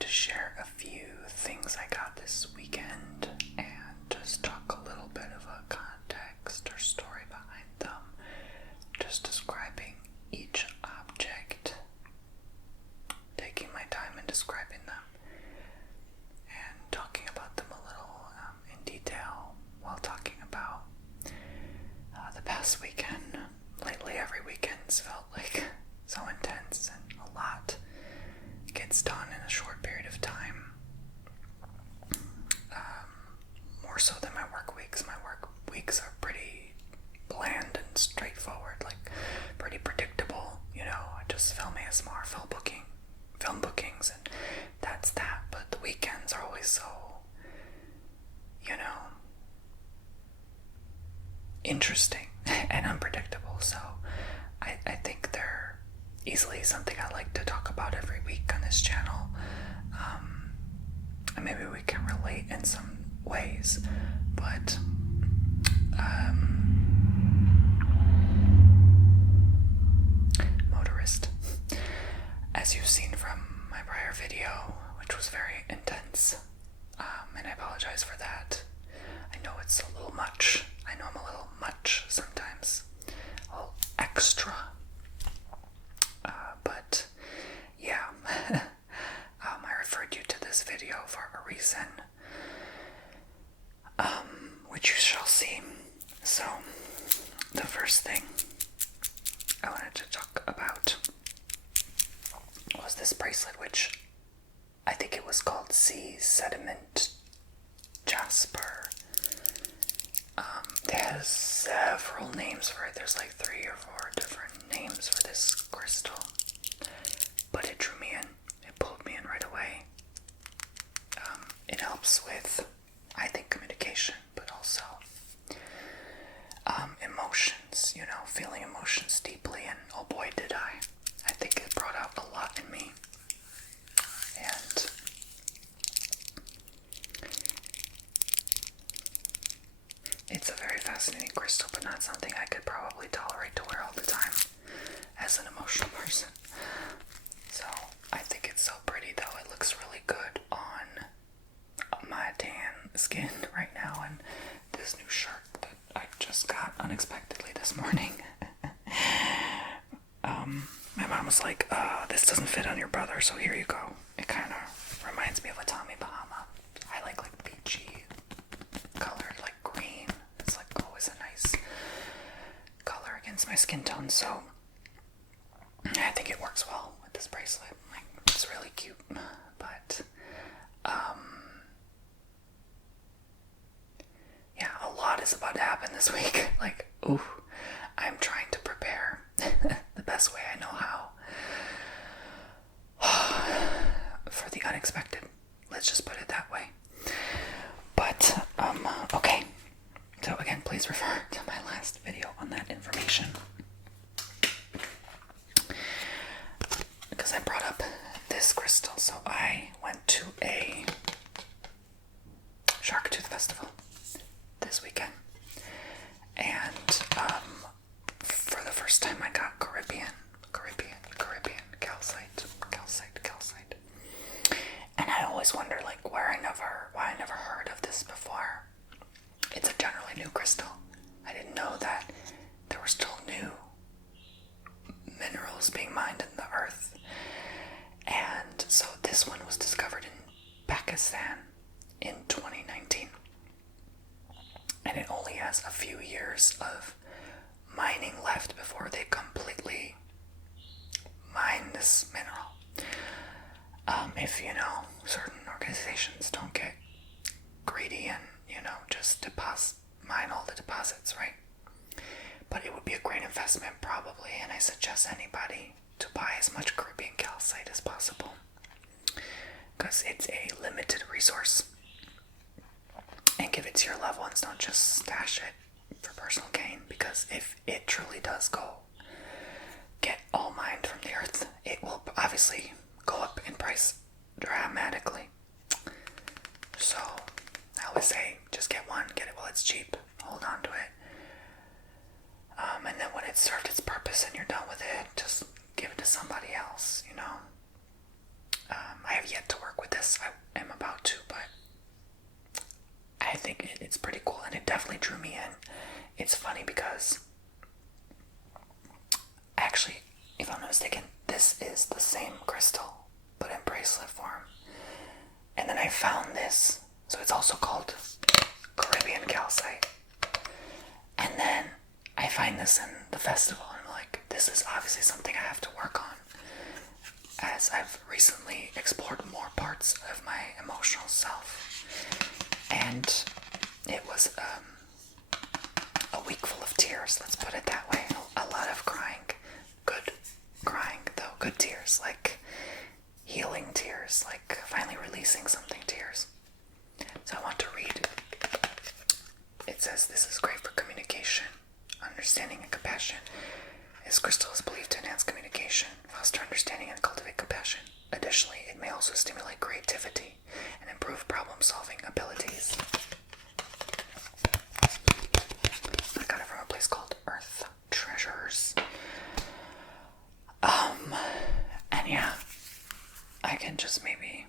to share a few things I got this weekend and just talk a little bit of a context or story behind them, just describing each object, taking my time in describing them, and talking about them a little in detail while talking about the past weekend. Lately, every weekend's felt like so intense and a lot gets done in a short period of time. More so than my work weeks. My work weeks are pretty bland and straightforward, like pretty predictable. I just film ASMR, film bookings, and that's that. But the weekends are always so, interesting and unpredictable. So I think they're easily something I like to talk about every week on this channel. And maybe we can relate in some ways, but motorist, as you've seen from my prior video, which was very intense, and I apologize for that. I know it's a little much. I know I'm a little much sometimes, a little extra, but yeah. I referred you to this video for a reason, which you shall see. So, the first thing I wanted to talk about was this bracelet, which I think it was called Sea Sediment Jasper. It has several names for it. There's like 3 or 4 different names for this crystal, but it drew me in. It pulled me in right away. It helps with, I think, communication, but also emotions, feeling emotions deeply, and oh boy did I. I think it brought out a lot in me. And it's a very fascinating crystal, but not something I could probably tolerate to wear all the time as an emotional person. So I think it's so pretty, though. It looks really good on my tan skin right now, and this new shirt that I just got unexpectedly this morning. My mom was like, this doesn't fit on your brother, so here you go. It kind of reminds me of a Tommy Bahama. I like beachy colored, like green. It's like always a nice color against my skin tone, so I think it works well with this bracelet. Like, it's really cute, but yeah, a lot is about to happen this week. Like, I'm trying to prepare the best way I know how for the unexpected. Let's just put it that way. But, okay. So again, please refer to my last video on that information, because I brought up this crystal. So I went to a Shark Tooth Festival this weekend, and for the first time I got Caribbean calcite. And I always wonder, like, why I never heard of this before. It's a generally new crystal. I didn't know that there were still new minerals being mined in the earth. And so this one was discovered in Pakistan in 2019. And it only has a few years of mining left before they completely mine this mineral. If, certain organizations don't get greedy and, just mine all the deposits, right? But it would be a great investment probably, and I suggest anybody to buy as much Caribbean calcite as possible, because it's a limited resource. And give it to your loved ones. Don't just stash it for personal gain, because if it truly does get all mined from the earth, it will obviously go up in price dramatically. So I always say, just get it while it's cheap. Hold on to it. And then when it's served its purpose and you're done with it, just give it to somebody else, I have yet to work with it's pretty cool, and it definitely drew me in. It's funny because, actually, if I'm not mistaken, this is the same crystal, but in bracelet form. And then I found this, so it's also called Caribbean calcite. And then I find this in the festival, and I'm like, this is obviously something I have to work on, as I've recently explored more parts of my emotional self. And it was a week full of tears, let's put it that way. A lot of crying. Good crying, though. Good tears. Like healing tears. Like finally releasing something tears. So I want to read. It says, this is great for communication, understanding, and compassion. This crystal is believed to enhance communication, foster understanding, and cultivate compassion. Additionally, it may also stimulate creativity and improve problem-solving abilities. I got it from a place called Earth Treasures. And yeah, I can just maybe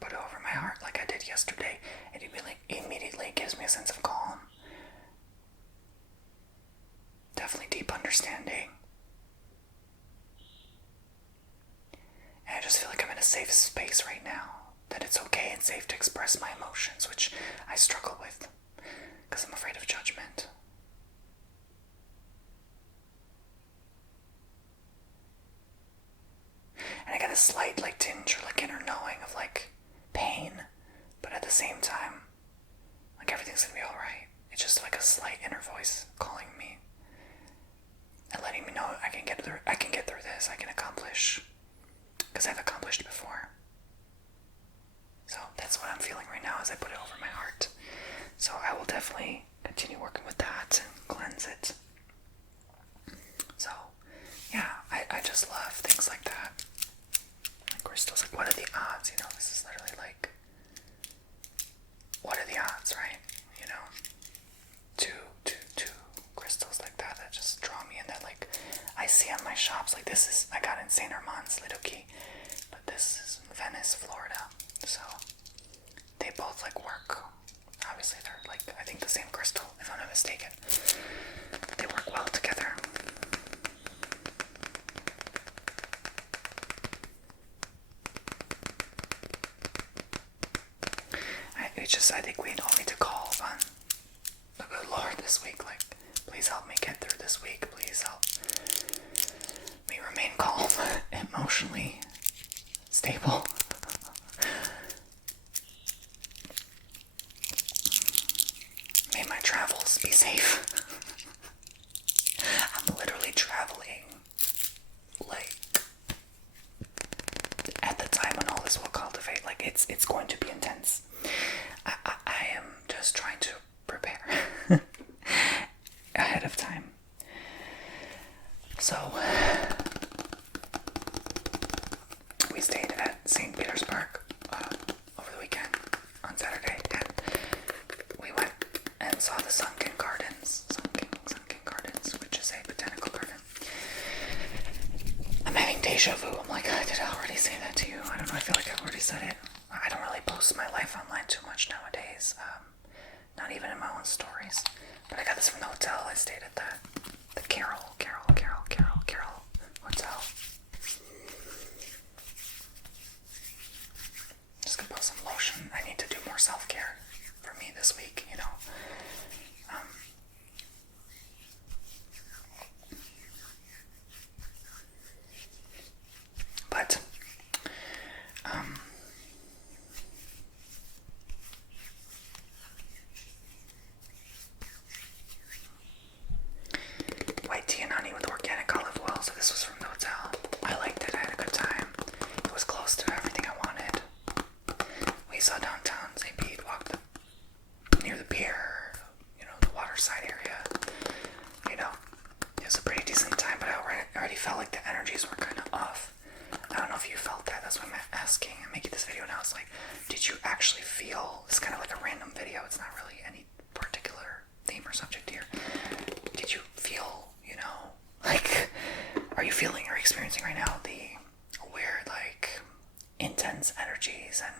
put it over my heart like I did yesterday. It immediately gives me a sense of calm. Definitely deep understanding. And I just feel like I'm in a safe space right now. That it's okay and safe to express my emotions, which I struggle with because I'm afraid of judgment. And I got a slight like tinge or like inner knowing of like pain, but at the same time, like everything's gonna be alright. It's just like a slight inner voice calling me and letting me know I can get through this, I can accomplish, because I've accomplished before. So that's what I'm feeling right now as I put it over my heart. So I will definitely continue working with that and cleanse it. So yeah, I just love things like that. Like crystals, like what are the odds? You know, this is literally like, what are the odds, right? You know, two crystals like that just draw me in, that like I see on my shops. Like this is, I got in St. Armand's, Lidoki, but this is in Venice, Florida. So they both like work. Obviously they're like, I think the same crystal, if I'm not mistaken. They work well together. I think we all need to call on the good Lord this week. Like, please help me get through this week. Please help me remain calm, emotionally stable. May my travels be safe. I'm literally traveling, like, at the time when all this will cultivate. Like, it's going to be intense. I am just trying to prepare ahead of time. So, we stayed at St. Petersburg over the weekend on Saturday, and we went and saw the Sunken Gardens, which is a botanical garden. I'm having deja vu. I'm like, did I already say that to you? I don't know, I feel like I've already said it. I don't really post my life online too much nowadays, not even in my own stories. But I got this from the hotel. I stayed at the Carol Hotel. Just gonna put some lotion. I need to do more self-care for me this week, you know. But white tea and honey with organic olive oil. So this was from the hotel. I liked it. I had a good time. It was close to everything I wanted. We saw downtown St. Pete, walked near the pier, you know, the waterside area. You know, it was a pretty decent time, but I already felt like the energies were kind of off. I don't know if you felt that. That's why I'm asking. I'm making this video now. It's like, did you actually feel? It's kind of like a random video. It's not really any particular theme or subject here. Did you feel, you know, like, are you feeling or experiencing right now the weird, like, intense energies and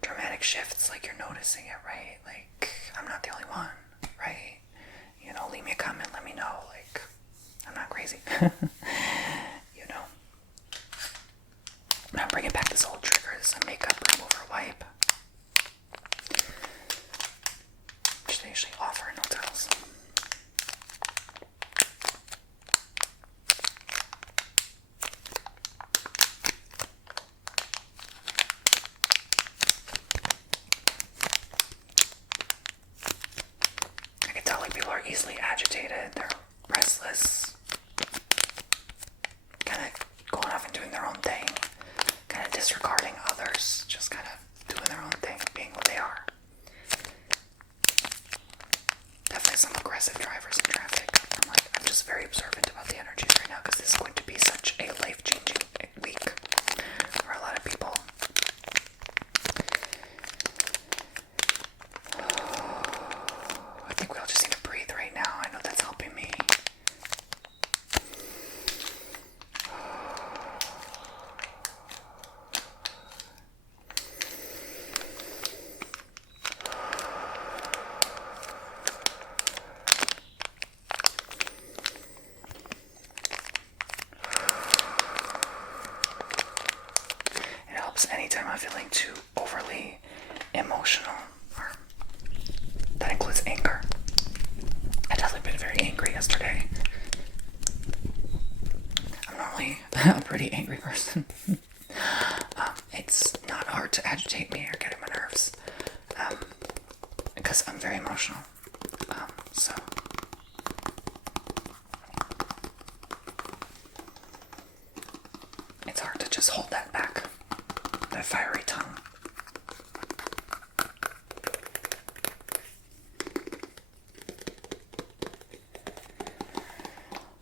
dramatic shifts, like you're noticing it, right? Like, I'm not the only one, right? You know, leave me a comment, let me know, like, I'm not crazy. You know. I'm bringing back this old triggers, a makeup remover wipe, which they usually offer in hotels. I can tell, like, people are easily agitated, they're restless, kind of going off and doing their own thing, kind of disregarding others, just kind of doing their own thing, being what they are. Definitely some aggressive drivers in traffic. I'm just very observant about the energies right now, because this is going to be such a life-changing week for a lot of people. I think we all just need to breathe right now. I know that's helping me. It helps anytime I'm feeling too overly emotional, or that includes anger. I've definitely been very angry yesterday. I'm normally a pretty angry person. It's not hard to agitate me or get in my nerves, because I'm very emotional. So it's hard to just hold that back, that fiery tongue.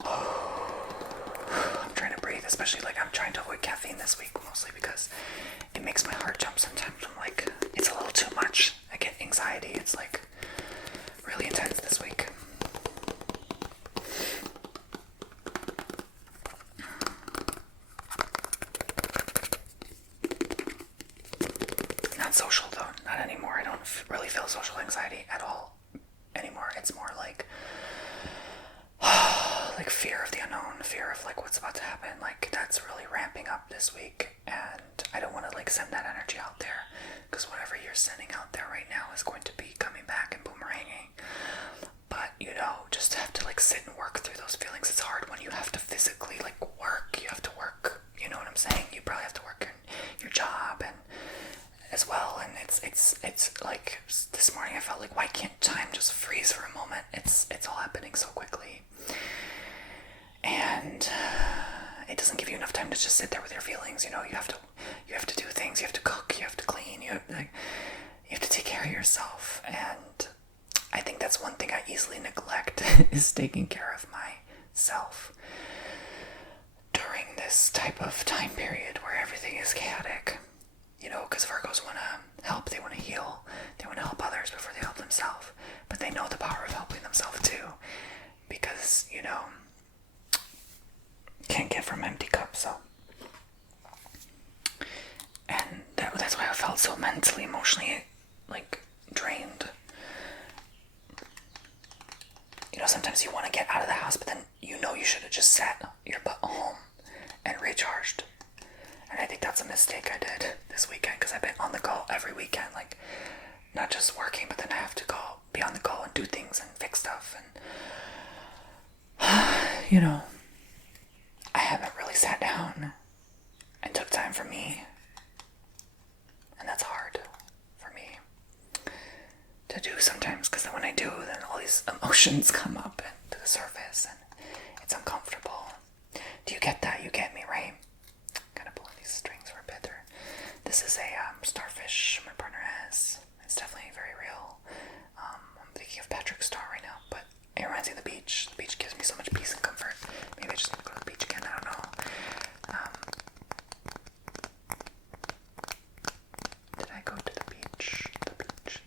I'm trying to breathe, especially, like, I'm trying to avoid caffeine this week, mostly because it makes my heart jump sometimes. I'm like, it's a little too much. I get anxiety. It's like really intense this week. Not social though, not anymore. I don't really feel social anxiety at all anymore. It's more like like fear of the unknown, fear of like what's about to happen. Like, that's really ramping up this week, and I don't want to like send that energy out there, because whatever you're sending out there right now is going to be coming back and boomeranging. But, you know, just have to like sit and work through those feelings. It's hard when you have to physically like work. You have to work, you know what I'm saying? You probably have to work in your job and as well, and it's like this morning I felt like, why can't time just freeze for a moment? It's all happening so quickly, and it doesn't give you enough time to just sit there with your feelings. You know, you have to do things. You have to cook. You have to clean. You have to take care of yourself, and I think that's one thing I easily neglect is taking care of myself during this type of time period where everything is chaotic. You know, because Virgos want to help, they want to heal, they want to help others before they help themselves. But they know the power of helping themselves too, because, you know, can't give from empty cups. So, and that's why I felt so mentally, emotionally, like, drained. You know, sometimes you want to get out of the house, but then you know you should have just sat your butt home and recharged. And I think that's a mistake I did this weekend, because I've been on the go every weekend, like, not just working, but then I have to be on the go and do things and fix stuff, and you know, I haven't really sat down and took time for me, and that's hard for me to do sometimes, because then when I do, then all these emotions come up and to the surface, and it's uncomfortable. Do you get that? You get me, right? Strings for a bit there. This is a starfish my partner has. It's definitely very real. I'm thinking of Patrick's star right now, but it reminds me of the beach. The beach gives me so much peace and comfort. Maybe I just need to go to the beach again. I don't know. Did I go to the beach? The beach.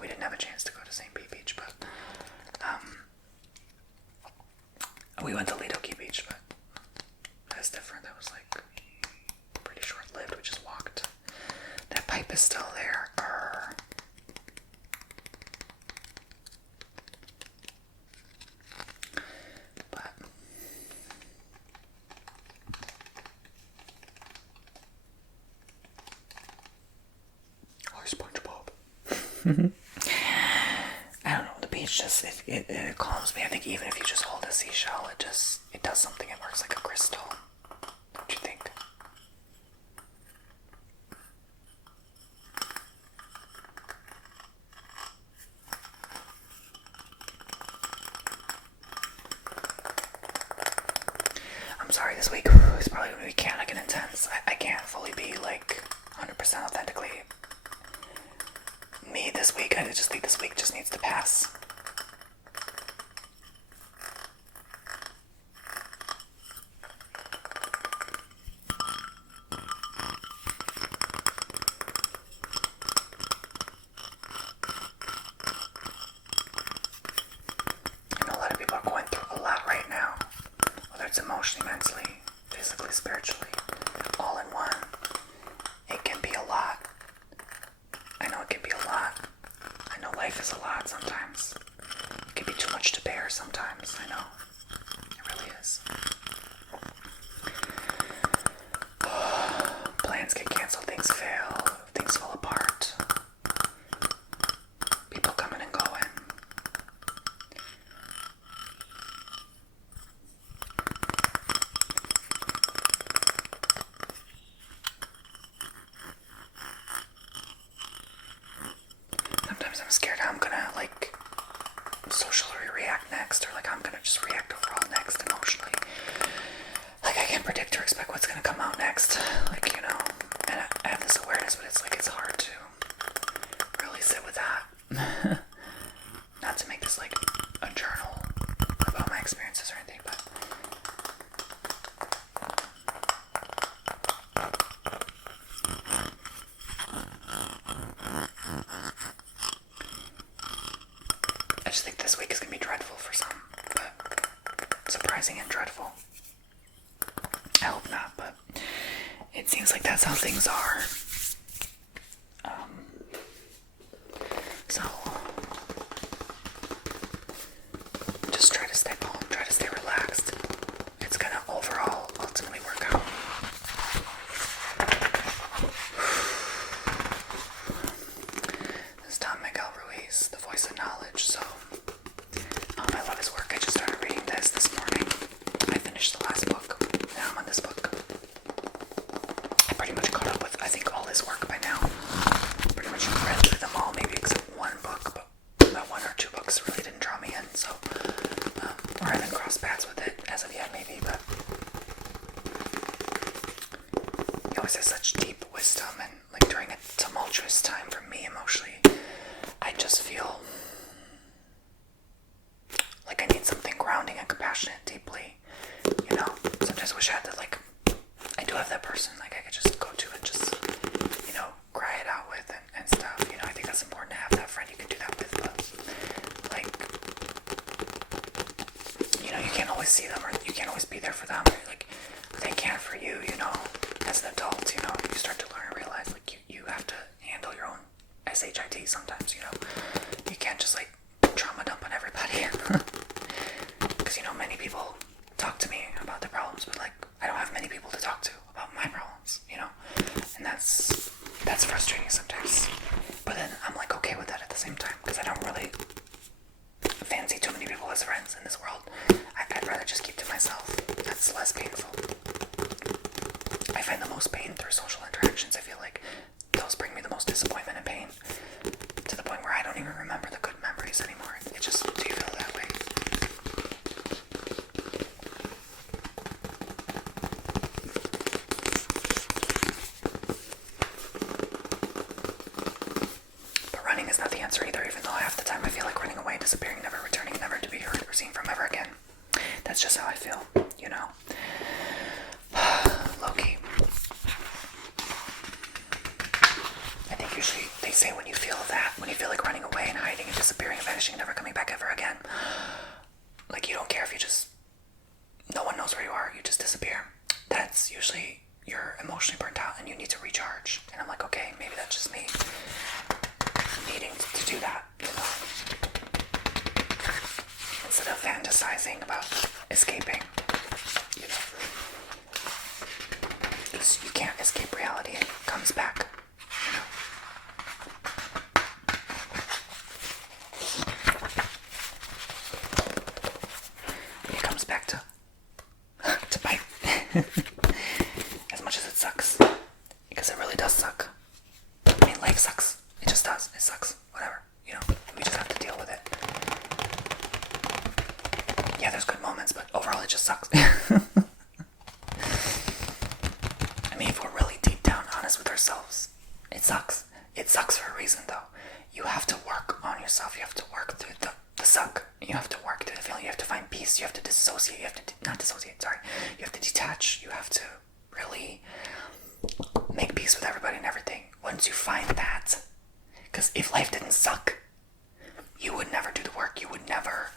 We didn't have a chance to go to St. Pete Beach, but we went to Lido Key Beach, but that's different. That was like is still there. Grr. But oh, SpongeBob. I don't know. The beach just it calms me. I think even if you just hold a seashell, it does something. It works like a crystal. Don't you think? I'm sorry, this week is probably going to be chaotic and intense. I can't fully be like 100% authentically me this week. I just think this week just needs to pass. I know a lot of people are going through a lot right now, whether it's emotionally, mentally, physically, spiritually, all in one. It can be a lot. I know it can be a lot. I know life is a lot sometimes. It can be too much to bear sometimes. I know. It really is. Plans get canceled, things fail, things fall apart. People coming and going. Sometimes I'm scared how I'm gonna like socially react next, or like I'm gonna just react overall next emotionally. Like I can't predict or expect what's gonna come out next. Like, you know, and I have this awareness, but it's like it's hard to really sit with that. Not to make this like a journal about my experiences or anything, but I just think this week is gonna be dreadful for some, but surprising and dreadful. I hope not, but it seems like that's how things are. So just try to stay calm, try to stay relaxed. It's gonna overall ultimately work out. This is Tom Miguel Ruiz, the voice of knowledge. So I love his work. I just started reading this morning. I finished the last book. Now I'm on this book. I pretty much caught up with, I think, all his work by now. Pretty much read through them all, maybe except one book, but that one or two books really didn't draw me in, so, or I haven't crossed paths with it as of yet, maybe, but he always has such deep wisdom, and like during a tumultuous time for me emotionally, I just feel like I need something grounding and compassionate deeply, you know. Sometimes I wish I had that, like, I do have that person, like I could just go to and just, you know, cry it out with and stuff, you know. I think that's important to have that friend you can do that with, but like, you know, you can't always see them, or you can't always be there for them, or like they can't for you, you know. As an adult, you know, you start to learn and realize like you have to handle your own SHIT sometimes, you know. You can't just like trauma dump on everybody. Because, you know, many people talk to me about their problems, but like I don't have many people to talk to about my problems, you know. And that's frustrating sometimes. But then I'm like okay with that at the same time, because I don't really fancy too many people as friends in this world. I'd rather just keep to myself. That's less painful. I find the most pain through social interactions. I feel like those bring me the most disappointment and pain, to the point where I don't even remember the good memories anymore. It just, do you feel that way? But running is not the answer either, even though half the time I feel like running away, disappearing, never returning, never to be heard or seen from ever again. That's just how I feel, you know. Low-key. I think usually they say when you feel that, when you feel like running away and hiding and disappearing and vanishing and never coming back ever again, like you don't care if you just, no one knows where you are, you just disappear. That's usually you're emotionally burnt out and you need to recharge. And I'm like, okay, maybe that's just me needing to do that, you know, instead of fantasizing about escaping, you know, because you can't escape reality. It comes back, you know. It comes back to bite. As much as it sucks, because it really does suck. I mean, life sucks. It just does. It sucks. Whatever. You know, we just have to deal with it. Yeah, there's good moments, but overall it just sucks. I mean, if we're really deep down honest with ourselves, it sucks. It sucks for a reason, though. You have to work on yourself. You have to work through the suck. You have to work through the feeling. You have to find peace. You have to dissociate. You have to not dissociate. Sorry. You have to detach. You have to really make peace with everybody and everything. Once you find that, because if life didn't suck, you would never do the work. You would never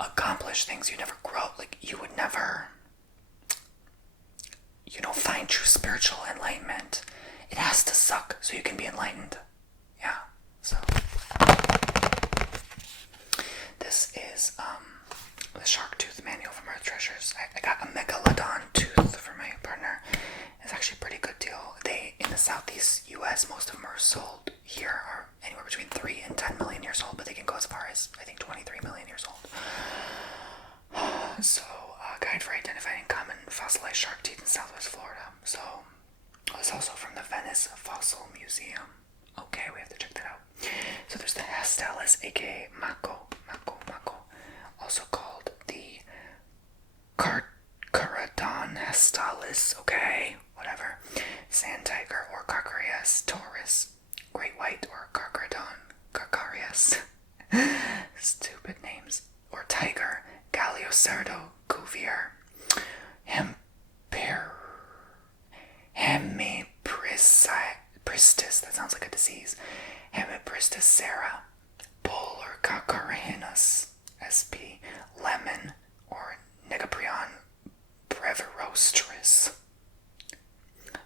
accomplish things. You never grow. Like, you would never, you know, find true spiritual enlightenment. It has to suck so you can be enlightened. Yeah. So this is the Shark Tooth Manual from Earth Treasures. I got a megalodon tooth for my partner. It's actually a pretty good deal. They, in the southeast US, most of them are sold here are anywhere between 3 and 10 million years old, but they can go as far as, I think, 23 million years old. So, guide for identifying common fossilized shark teeth in southwest Florida. So, it's also from the Venice Fossil Museum. Okay, we have to check that out. So there's the Hastalis, aka Mako, also called the Carcharodon hastalis, okay, whatever. Sand tiger or Carcharias taurus, great white or Carcharias, stupid names, or tiger, Galiocerdo cuvier, Hemipristis, that sounds like a disease, Hemipristis sera, bull or Cacarahinus sp, lemon or Negaprion brevirostris.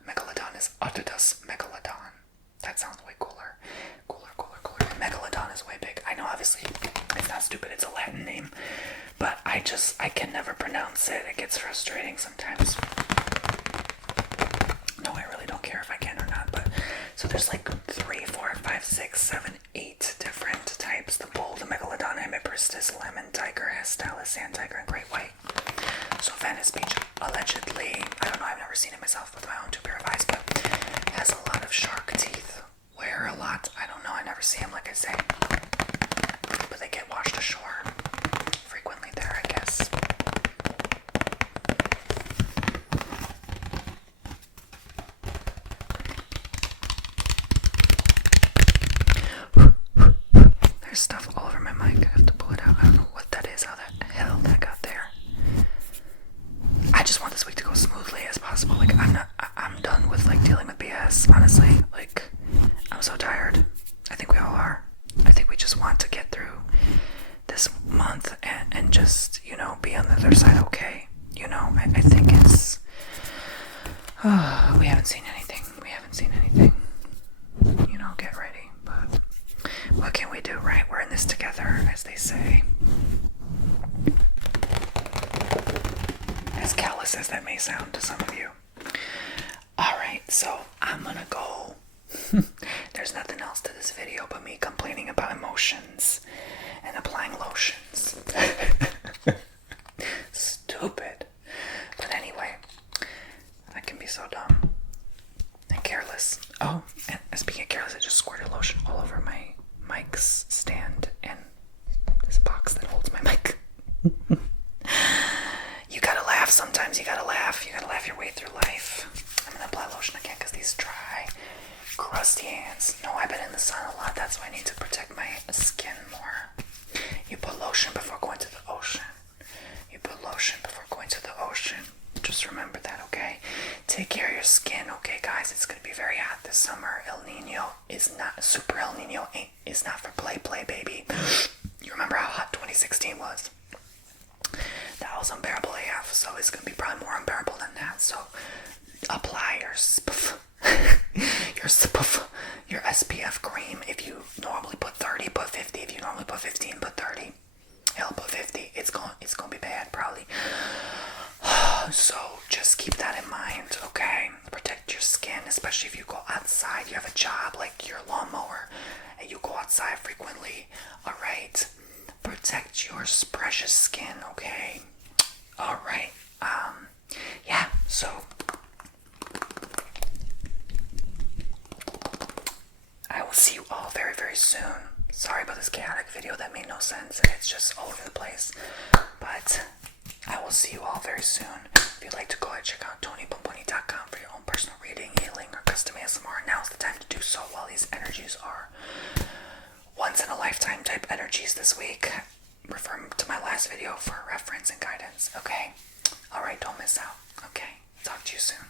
Megalodon is Otodus megalodon. That sounds way cooler. Megalodon is way big. I know, obviously, it's not stupid. It's a Latin name. But I can never pronounce it. It gets frustrating sometimes. No, I really don't care if I can or not. But so there's like 3, 4, 5, 6, 7, 8 different types. The bull, the megalodon, Hemipristis, lemon, tiger, hastalis, sand tiger, and great white. So Venice Beach, allegedly, I don't know, I've never seen it myself with my own 2 pair of eyes, but has a lot of shark teeth. Where a lot? I don't know, I never see them, like I say. But they get washed ashore frequently there, I guess. There's stuff all over my mic. I have to pull it out. I don't know what that is, how the hell that got there. I just want this week to go smoothly as possible. Like, I'm done with, like, dealing with BS, honestly. Like, I'm so tired. I think we all are. I think we just want to get through this month and just, you know, be on the other side okay. You know, I think it's, we haven't seen anything. You know, get ready. But what can we do, right? We're in this together, as they say. As callous as that may sound to some of you. Alright, so I'm gonna go. There's nothing else to this video but me complaining about emotions and applying lotions. Stupid. But anyway, I can be so dumb and careless. Oh, and speaking of careless, I just squirted lotion all over my mic's stand and this box that holds my mic. You gotta laugh sometimes. You gotta laugh your way through life. I'm gonna apply lotion again because these dry, crusty hands. No, I've been in the sun a lot. That's why I need to protect my skin more. You put lotion before going to the ocean. Just remember that, okay? Take care of your skin, okay, guys? It's gonna be very hot this summer. El Nino is not, Super El Nino is not for play, baby. You remember how hot 2016 was? That was unbearable AF, so it's gonna be probably more unbearable than that. So apply your SPF cream. If you normally put 30, put 50. If you normally put 15, put 30. Hell, put 50. It's gonna be bad, probably. So just keep that in mind, okay? Protect your skin, especially if you go outside. You have a job like your lawnmower, and you go outside frequently. All right, protect your precious skin, okay? All right. Yeah. So I will see you all very, very soon. Sorry about this chaotic video that made no sense. It's just all over the place. But I will see you all very soon. If you'd like to go ahead and check out TonyBomboni.com for your own personal reading, healing, or custom ASMR, now's the time to do so while these energies are once in a lifetime type energies this week. Refer to my last video for reference and guidance, okay? Alright, don't miss out. Okay, talk to you soon.